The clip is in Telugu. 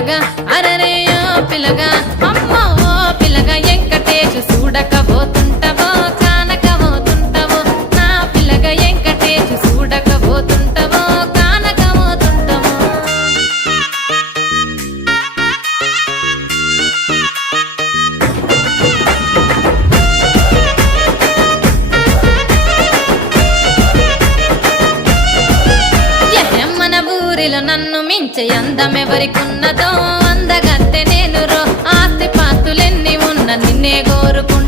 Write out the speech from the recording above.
పిల్లగా అరరేయో పిల్లగా అమ్మో పిల్లగా వెంకటేశు చూడకపోతుంటవో కానకపోతుంటవో నా పిల్లగా వెంకటేశు చూడకపోతుంటవో కానకపోతుంటవో మన ఊరిలో నన్ను మించే అందమెవరికున్నదో అందగత్తె నేను రో ఆస్తి పాస్తులెన్ని ఉన్న నిన్నే కోరుకు